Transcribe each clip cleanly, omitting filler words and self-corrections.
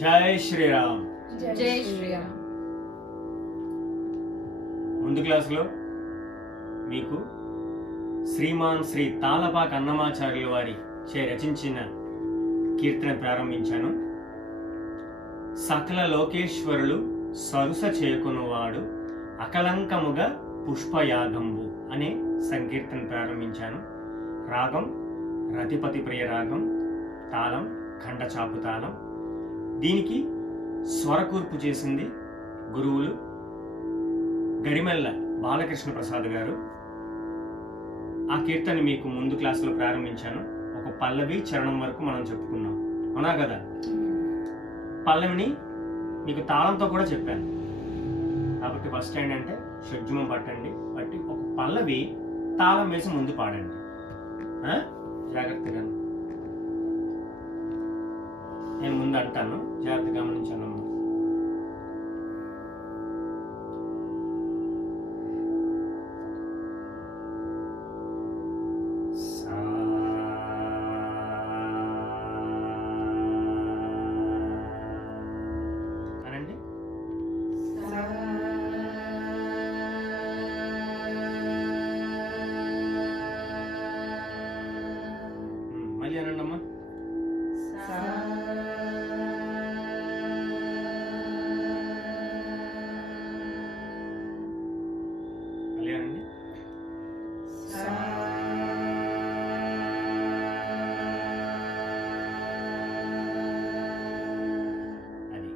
జై శ్రీరామ్. జై శ్రీరామ్. ముందు క్లాసులో మీకు శ్రీమాన్ శ్రీ తాళపాక అన్నమాచార్యుల వారి చే రచించిన కీర్తన ప్రారంభించాను. సకల లోకేశ్వరులు సరుస చేకొనువాడు అకలంకముగా పుష్పయాగంబు అనే సంకీర్తన ప్రారంభించాను. రాగం రతిపతి ప్రియ రాగం, తాళం ఖండచాపు తాళం. దీనికి స్వరకూర్పు చేసింది గురువులు గరిమెల్ల బాలకృష్ణ ప్రసాద్ గారు. ఆ కీర్తన మీకు ముందు క్లాసులో ప్రారంభించాను. ఒక పల్లవి చరణం వరకు మనం చెప్పుకున్నాం, అవునా కదా? పల్లవిని మీకు తాళంతో కూడా చెప్పాను. కాబట్టి ఫస్ట్ ఏంటంటే షడ్జమం పట్టండి, బట్టి ఒక పల్లవి తాళం వేసి ముందు పాడండి. జాగ్రత్తగా నేను ముందు అంటాను, జాగ్రత్తగా గమనించాను. అనండి. మళ్ళీ అనండి అమ్మా. మళ్ళీ అనండి. అది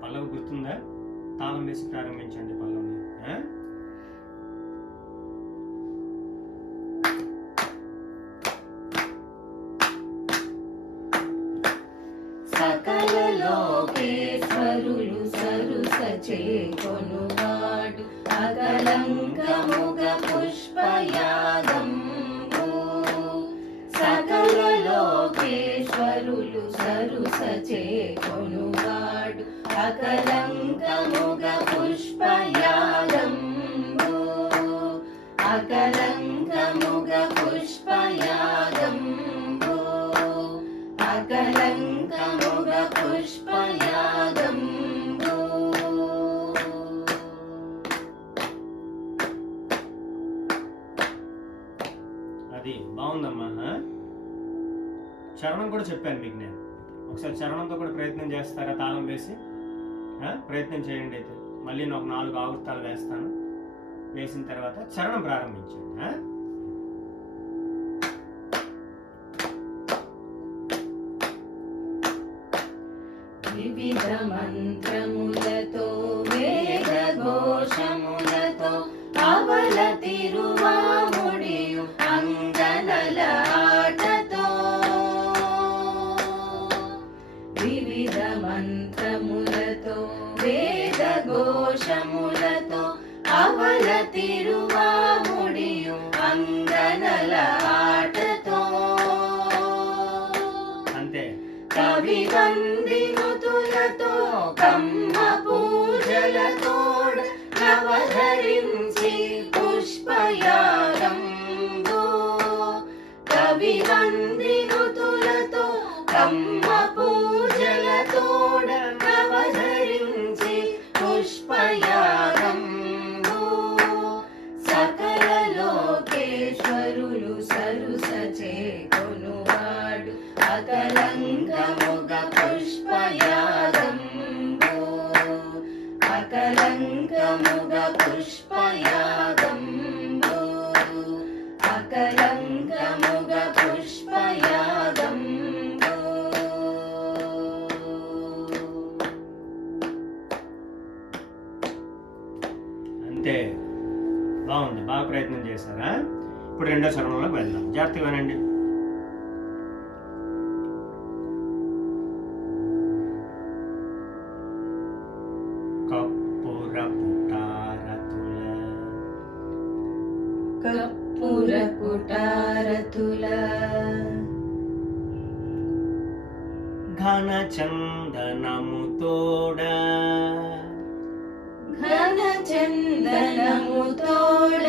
పల్లవి గుర్తుందా? తాళం వేసి ప్రారంభించండి పల్లవిని. సకల లోకేశ్వరులు సరుస చేకొనువాడు అకలంకముగ పుష్పయాగంబు. సకల లోకేశ్వరులు సరుస చేకొనువాడు అకలంకముగ పుష్పయాగంబు. అకలంకముగ పుష్పయాగంబు. అకలంకముగ పుష్పయాగంబు. అది బాగుందమ్మా. చరణం కూడా చెప్పాను మీకు నేను. ఒకసారి చరణంతో కూడా ప్రయత్నం చేస్తారా? తాళం వేసి ప్రయత్నం చేయండి. అయితే మళ్ళీ నేను ఒక 4 ఆవృత్తాలు వేస్తాను. వేసిన తర్వాత చరణం ప్రారంభించండి. వివిధ మంత్రములతో వేద ఘోషములతో అవల తిరువాముడియు అంగనల ఆటతో. వివిధ మంత్రములతో వేద ఘోషములతో అవల తిరువాముడియు అంగనల ఆటతో. అంతే. కవి వందినుతులతో కమ్మ పూజలతోడ నవధరించి పుష్పయాగంబు. కవి వందినుతులతో కమ్మ పూజలతోడ నవధరించి పుష్పయాగంబు. సకల లోకేశ్వరులు సరుస చేకొనువాడు అకలంకముగ పుష్పయాగంబు. అకలంకముగ పుష్పయాగంబు. అకలంకముగ పుష్పయాగంబు. అంతే. బాగుంది, బాగా ప్రయత్నం చేశారా? ఇప్పుడు రెండో చరణంలోకి వెళ్దాం. జాగ్రత్తగా వినండి. కప్పుర పుటారతుల కప్పుర పుటారతుల ఘన చందనముతోడ ఘన చందనముతోడ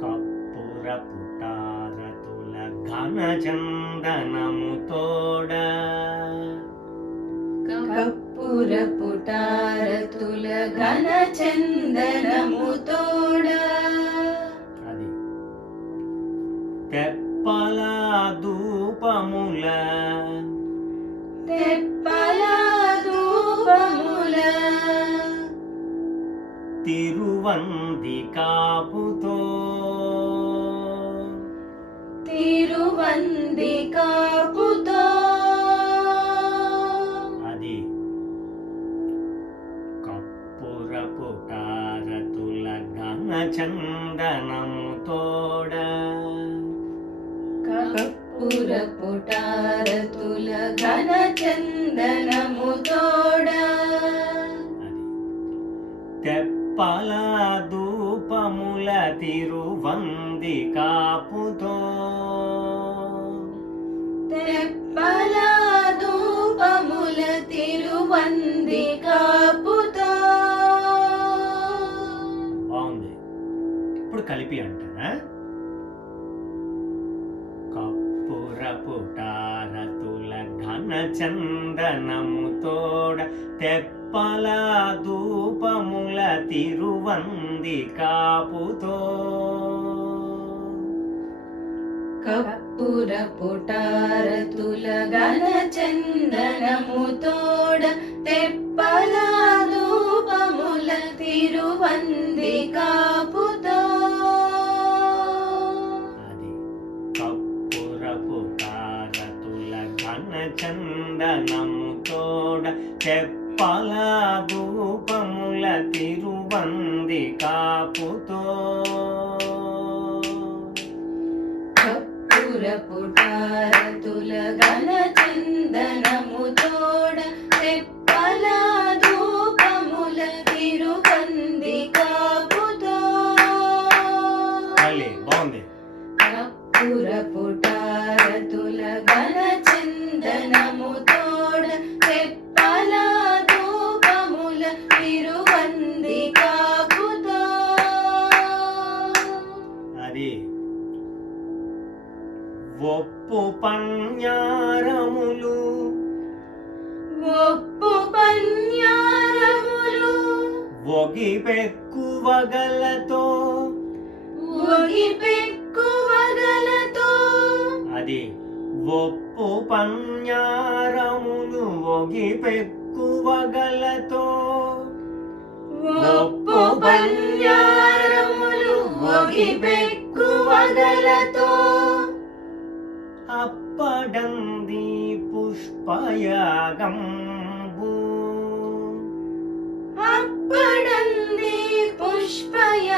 కప్పుర పుటారతుల ఘన ఘన చందనము తోడ కర్పూరపు తారతుల ఘన చందనము తోడ అది తెప్పల ధూపముల తెప్పల ధూపముల తిరువందికాపుతో తిరువందికాపుతో అది కర్పూరపు తారతుల ఘన చందనము తోడ కర్పూరపు తారతుల ఘన చందనము తోడ అది తెప్పల ధూపముల తిరువందికాపుతో తెప్పల ధూపముల తిరువందికాపుతో బాగుంది. ఇప్పుడు కలిపి అంటారా కర్పూరపు తారతుల ఘన చందనము తోడ తెప్పల ధూపముల తిరువందికాపుతో కర్పూరపు తారతుల ఘన చందనము తోడ తెప్పల ధూపముల తిరువందికాపుతో అది కర్పూరపు తారతుల ఘన చందనము తోడ తెప్పల ధూపముల తిరువందికాపుతో కర్పూరపు తారతుల ఘన చందనము తోడ తెప్పల ధూపముల తిరువందికాపుతో మళ్ళీ బాగుంది. కర్పూరపు తారతుల ఘన చందనము తోడ తెప్పల ధూపముల తిరువందికాపుతో అది ఒప్పు పన్యారములు ఒప్పు పన్యారములు ఒగిపెక్కువగలతో ఒగిపెక్కువగలతో అది ఒప్పు పన్యారములు ఒగిపెక్కువగలతో ఒప్పు పన్యారములు ఒగిపెక్కువగలతో అప్పడంది పుష్పయాగంబు అప్పడంది పుష్పయాగంబు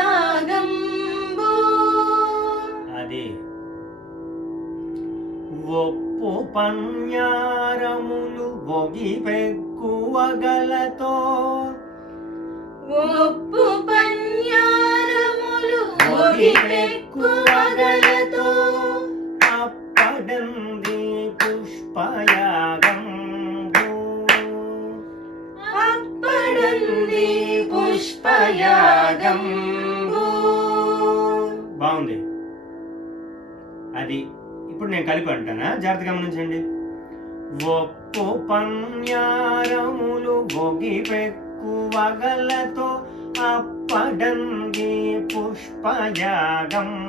అది ఒప్పు పన్యారములు ఒగిపెక్కువగలతో ఒప్పు పన్యారములు ఒగిపెక్కువగలతో అప్పడంది పుష్పయాగంబు అప్పడంది పుష్పయాగంబు బాగుంది. అది ఇప్పుడు నేను కలిపి అంటానా, జాగ్రత్త గమనించండి. ఒప్పు పన్యారములు ఒగిపెక్కువగలతో అప్పడంది పుష్పయాగంబు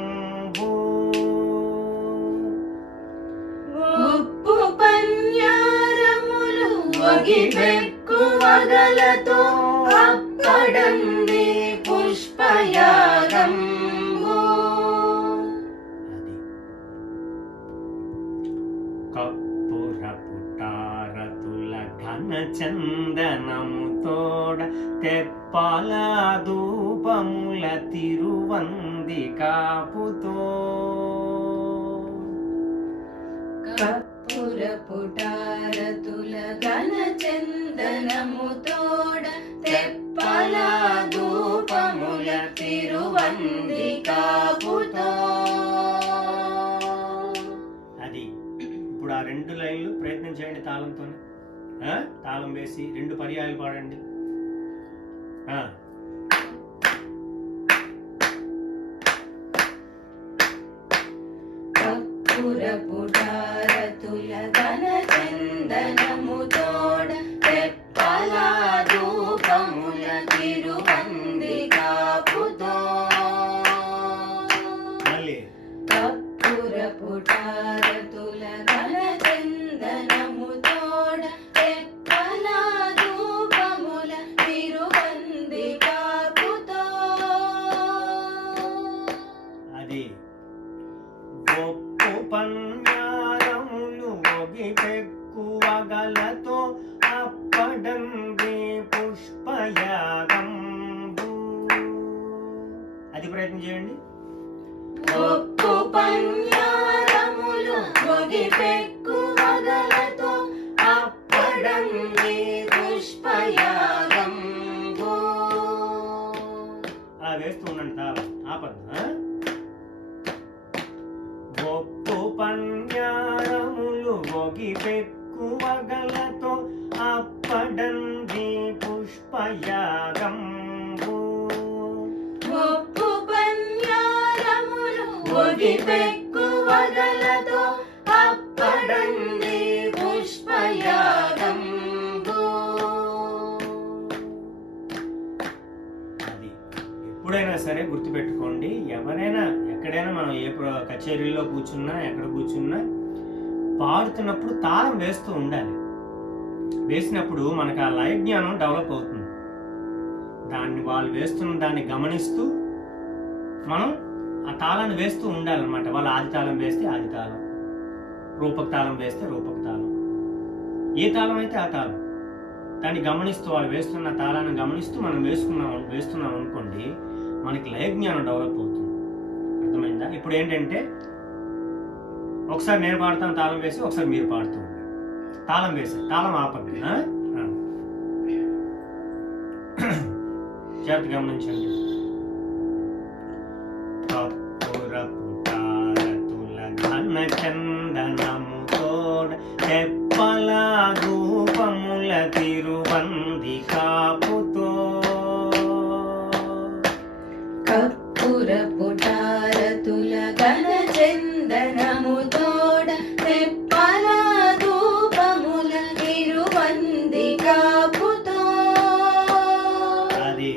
ఒప్పు పన్యారములు ఒగిపెక్కువగలతో అప్పడంది పుష్పయాగంబు అది కర్పూరపు తారతుల ఘన చందనము తోడ తెప్పల ధూపముల తిరువందికాపుతో కర్పూరపు తారతుల ఘన చందనము తోడ తెప్పల ధూపముల తిరువందికాపుతో అది ఇప్పుడు ఆ రెండు లైన్లు ప్రయత్నం చేయండి తాళంతో. తాళం వేసి రెండు పర్యాయాలు పాడండి. కర్పూరపుటారతుల ఘన చందనముతోడ తెప్పల ధూపముల తిరువందికాపుతో మళ్ళీ కర్పూరపుటారతుల ఘన చందనముతోడ తెప్పల ధూపముల తిరువందికాపుతో అది గొప్ప పన్యారములు ఒగిపెక్కువగలతో అప్పడంగి పుష్పయాగంబు. అది ప్రయత్నం చేయండి. గొప్పు పన్యారములు ఒగిపెక్కువగలతో అప్పడంగి పుష్పయాగంబు. అలా వేస్తూ ఉండండి తాళం ఆపద్దు. గొప్పు పన్యారములు ఒగిపెక్కువగలతో అప్పడంగి పుష్పయాగంబు. గొప్పు పన్యారములు ఒగిపెక్కువగలతో అప్పడంగి పుష్పయాగంబు. అది ఎప్పుడైనా సరే గుర్తుపెట్టుకోండి. ఎవరైనా ఎక్కడైనా మనం ఏ కచేరీలో కూర్చున్నా ఎక్కడ కూర్చున్నా పాడుతున్నప్పుడు తాళం వేస్తూ ఉండాలి. వేసినప్పుడు మనకు ఆ లయ జ్ఞానం డెవలప్ అవుతుంది. వాళ్ళు వేస్తున్న దాన్ని గమనిస్తూ మనం ఆ తాళాన్ని వేస్తూ ఉండాలన్నమాట. వాళ్ళు ఆది తాళం వేస్తే ఆది తాళం, రూపక తాళం వేస్తే రూపక తాళం, ఏ తాళం అయితే ఆ తాళం దాన్ని గమనిస్తూ వాళ్ళు వేస్తున్న తాళాన్ని గమనిస్తూ మనం వేస్తున్నాం అనుకోండి, మనకి లయ జ్ఞానం డెవలప్ అవుతుంది. అర్థమైందా? ఇప్పుడు ఏంటంటే ఒకసారి నేను పాడతాను తాళం వేసి, ఒకసారి మీరు పాడుతూ ఉండండి. తాళం వేసి తాళం ఆపండి. జాగ్రత్త గమనించండి. కర్పూరపుటారతుల ఘన చందనముతోడ తెప్పల ధూపముల తిరువందికాపుతో. కర్పూరపుటారతుల ఘన చందనముతోడ తెప్పల ధూపముల తిరువందికాపుతో. అది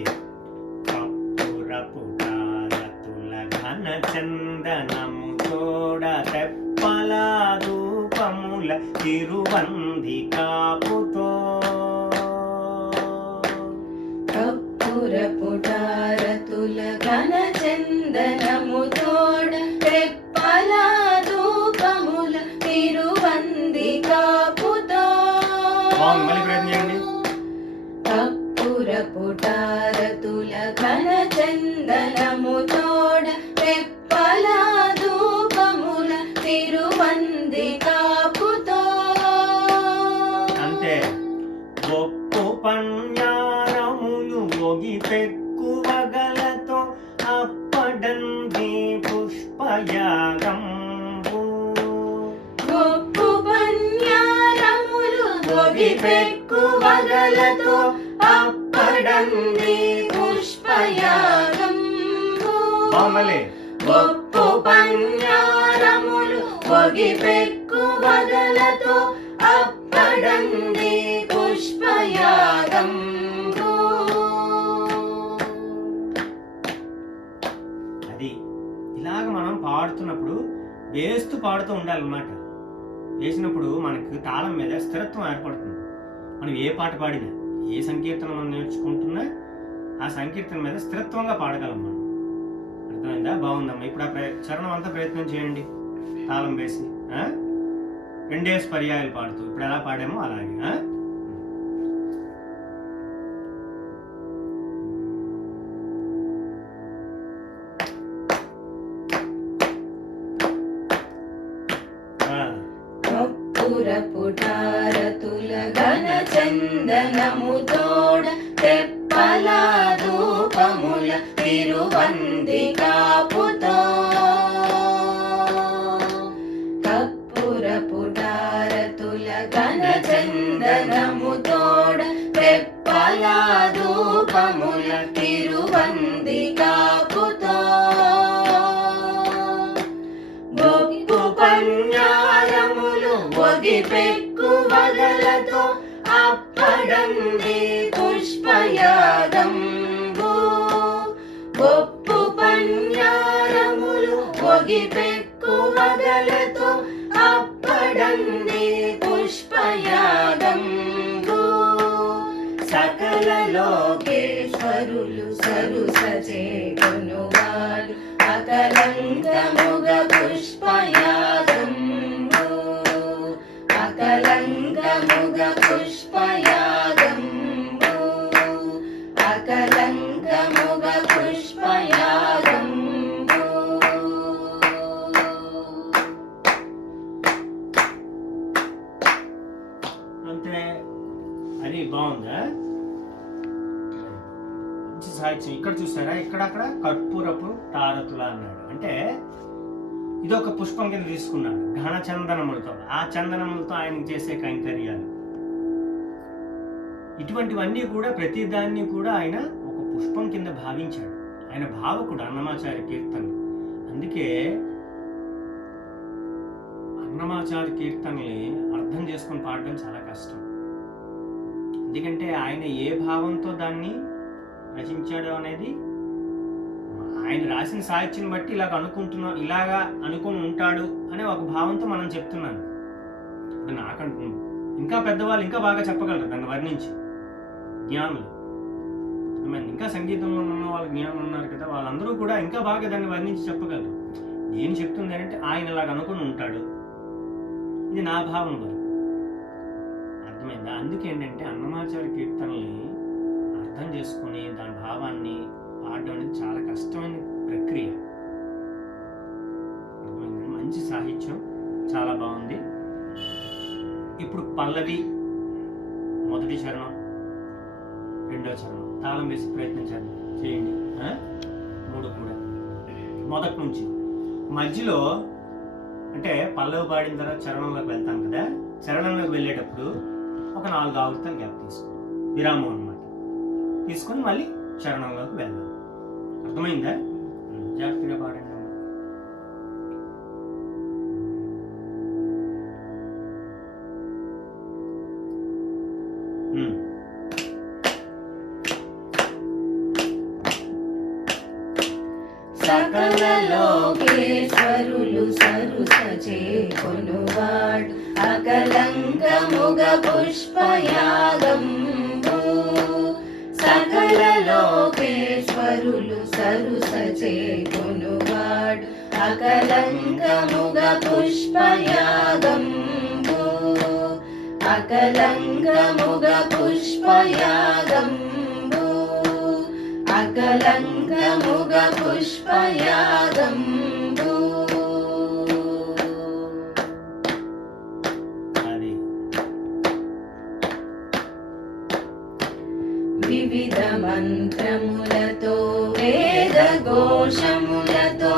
కర్పూరపుటారతుల ఘన చందనముతోడ తెప్పల ధూపముల తిరువందికాపుతో. కర్పూరపుటారతుల ఘన చందనముతోడ తెప్పల ధూపముల తిరువందికాపుతో. మళ్ళీ ప్రయత్నం చేయండి. కర్పూరపుటారతుల ఘన చందనముతోడ తెప్పల ధూపముల తిరువందికాపుతో. అంతే. గొప్ప పన్యారములు ఒగిపెక్కువగలతో అప్పడంగి పుష్పయాగంబు. గొప్పు పన్యారములు ఒగిపెక్కువగలతో అప్పడంగి పుష్పయాగంబు. మళ్ళీ గొప్పు పన్యారములు ఒగిపెక్కువగలతో అప్పడంగి పుష్పయాగంబు. అది ఇలాగ మనం పాడుతున్నప్పుడు వేస్తూ పాడుతూ ఉండాలన్నమాట. వేసినప్పుడు మనకు తాళం మీద స్థిరత్వం ఏర్పడుతుంది. మనం ఏ పాట పాడినా, ఏ సంకీర్తనం మనం నేర్చుకుంటున్నా ఆ సంకీర్తన మీద స్థిరత్వంగా పాడగలం మనం. అర్థమైందా? బాగుందమ్మా. ఇప్పుడు ఆ చరణం అంతా ప్రయత్నం చేయండి తాళం వేసి. రెండేసి పర్యాయాలు పాడుతూ ఇప్పుడు ఎలా పాడామో అలాగే. కర్పూరపుటారతుల ఘన చందనముతోడ తెప్పల ధూపముల తిరువందికాపుతో. కర్పూరపుటారతుల ఘన చందనముతోడ తెప్పల ధూపముల తిరువందికాపుతో. గొప్పు అప్పడంది పుష్పయాగంబు గొప్పు పన్యారములు ఒగిపెక్కు వగలతో అప్పడంది పుష్పయాగంబు సకల లోకేశ్వరులు సరుసచేకొనువాడు అకలంకముగ పుష్పయాగంబు అకలంకముగ పుష్పయాగంబు అకలంకముగ పుష్పయాగంబు అంతే. అది బాగుందా? మంచి సాహిత్యం. ఇక్కడ చూసారా, ఇక్కడక్కడ కర్పూరపు తారతుల అన్నాడు. అంటే ఇది ఒక పుష్పం కింద తీసుకున్నాడు ఘన చందనములతో. ఆ చందనములతో ఆయన చేసే కైంకర్యాలు ఇటువంటివన్నీ కూడా ప్రతి దాన్ని కూడా ఆయన ఒక పుష్పం కింద భావించాడు. ఆయన భావకుడు అన్నమాచార్య కీర్తనలు. అందుకే అన్నమాచార్య కీర్తనల్ని అర్థం చేసుకొని పాడడం చాలా కష్టం. ఎందుకంటే ఆయన ఏ భావంతో దాన్ని రచించాడు అనేది, ఆయన రాసిన సాహిత్యం బట్టి ఇలాగా అనుకుని ఉంటాడు అనే ఒక భావంతో మనం చెప్తున్నాను. అది నాకంటున్నాను. ఇంకా పెద్దవాళ్ళు ఇంకా బాగా చెప్పగలరు దాన్ని వర్ణించి, జ్ఞానులు. ఇంకా సంగీతంలో ఉన్న వాళ్ళ జ్ఞానం ఉన్నారు కదా, వాళ్ళందరూ కూడా ఇంకా బాగా దాన్ని వర్ణించి చెప్పగలరు. నేను చెప్తుంది ఏంటంటే ఆయన ఇలాగ అనుకుని ఉంటాడు, ఇది నా భావం వరకు. అర్థమైందా? అందుకే ఏంటంటే అన్నమాచార్య కీర్తనల్ని అర్థం చేసుకుని దాని భావాన్ని పాడడం అనేది చాలా కష్టమైన ప్రక్రియ. అర్థమైంది? మంచి సాహిత్యం, చాలా బాగుంది. ఇప్పుడు పల్లవి మొదటి చరణం, రెండో చరణం తాళం వేసి ప్రయత్నించండి, చేయండి. మూడు కూడా మొదటి నుంచి. మధ్యలో అంటే పల్లవి పాడిన తర్వాత చరణంలోకి వెళ్తాం కదా, చరణంలోకి వెళ్ళేటప్పుడు ఒక 4 ఆవృత్తులు గ్యాప్ తీసుకోండి, విరామం అన్నమాట. తీసుకొని మళ్ళీ చరణంలోకి వెళ్దాం. అర్థమైందా? జాగ్రత్తగా పాడండి. సకల లోకేశ్వరులు సరుసచేకొనువాడు అకలంకముగ పుష్పయాగంబు సకల లోకేశ్వరులు సరుసచేకొనువాడు అకలంకముగ పుష్పయాగంబు అకలంకముగ పుష్పయాగంబు అకలంకముగ పుష్పయాగంబు. వివిధ మంత్రములతో వేద ఘోషములతో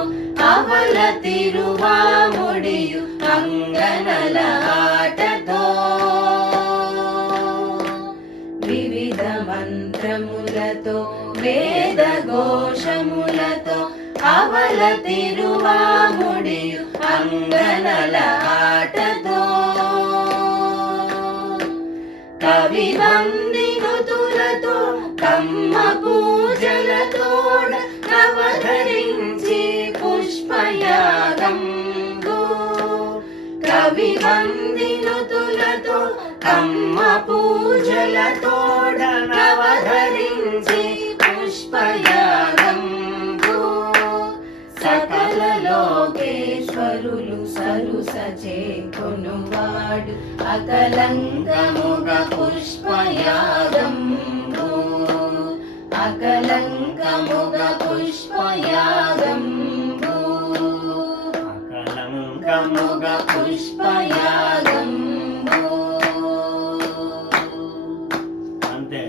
అవల తిరువాముడియు అంగనల ఆటతో వివిధ మంత్రములతో వేద ఘోషములతో అవల తిరువాముడియు అంగనల ఆటతో కవి వందినుతులతో కమ్మ పూజలతోడ నవధరించి పుష్పయాగంబు కవి వందినుతులతో కమ్మ పూజలతోడ నవధరించి పుష్పయాగంబు సకల లోకేశ్వరులు సరుసచేకొనువాడు అకలంకముగ పుష్పయాగంబు అకలంకముగ పుష్పయాగంబు అకలంకముగ పుష్పయాగంబు. అంతే.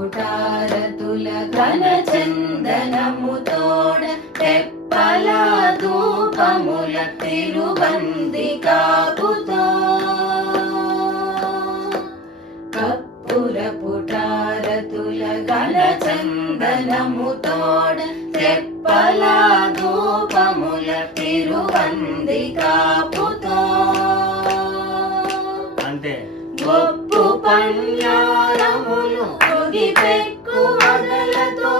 కర్పూరపుటారతుల ఘన చందనముతోడ తెప్పల ధూపముల తిరుబందికాపుతో కర్పూరపుటారతుల ఘన చందనముతోడ తెప్పల తెప్పల ధూపముల తిరువందికాపుతో అంతే. గొప్పు పన్యారములు పెక్కు వగలతో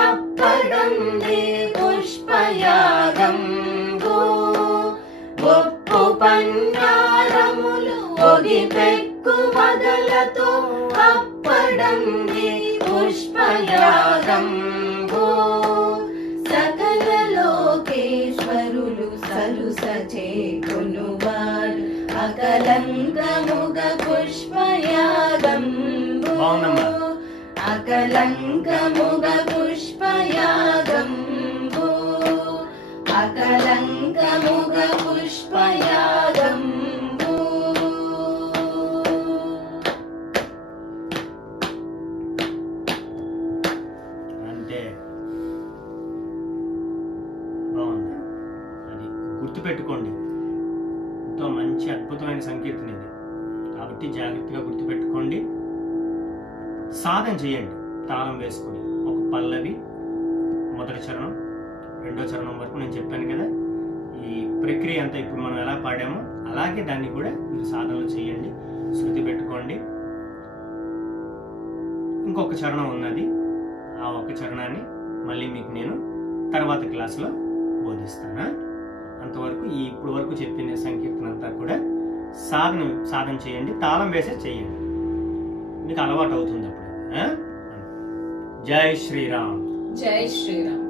అప్పడంది పుష్పయాగంబు. గొప్పు పన్యారములు పెక్కు వగలతో అప్పడంది పుష్పయాగంబు. సకల లోకేశ్వరులు సరుస చేకొనువాడు అకలంకముగ పుష్పయాగంబు. అకలంకముగ పుష్పయాగంబు. అకలంకముగ పుష్పయాగంబు. అంతే. బాగుంది. అది గుర్తుపెట్టుకోండి. ఎంతో మంచి అద్భుతమైన సంకీర్తన ఇది కాబట్టి జాగ్రత్తగా గుర్తుపెట్టుకోండి. సాధన చేయండి తాళం వేసుకొని. ఒక పల్లవి, మొదటి చరణం, రెండో చరణం వరకు నేను చెప్పాను కదా. ఈ ప్రక్రియ అంతా ఇప్పుడు మనం ఎలా పాడామో అలాగే దాన్ని కూడా మీరు సాధనలు చేయండి. శృతి పెట్టుకోండి. ఇంకొక చరణం ఉన్నది. ఆ ఒక్క చరణాన్ని మళ్ళీ మీకు నేను తర్వాత క్లాసులో బోధిస్తాను. అంతవరకు ఇప్పుడు వరకు చెప్పిన సంకీర్తన అంతా కూడా సాధన చేయండి. తాళం వేసే చేయండి. మీకు అలవాటు అవుతుంది అప్పుడు. జై శ్రీరామ్. జై శ్రీరామ్.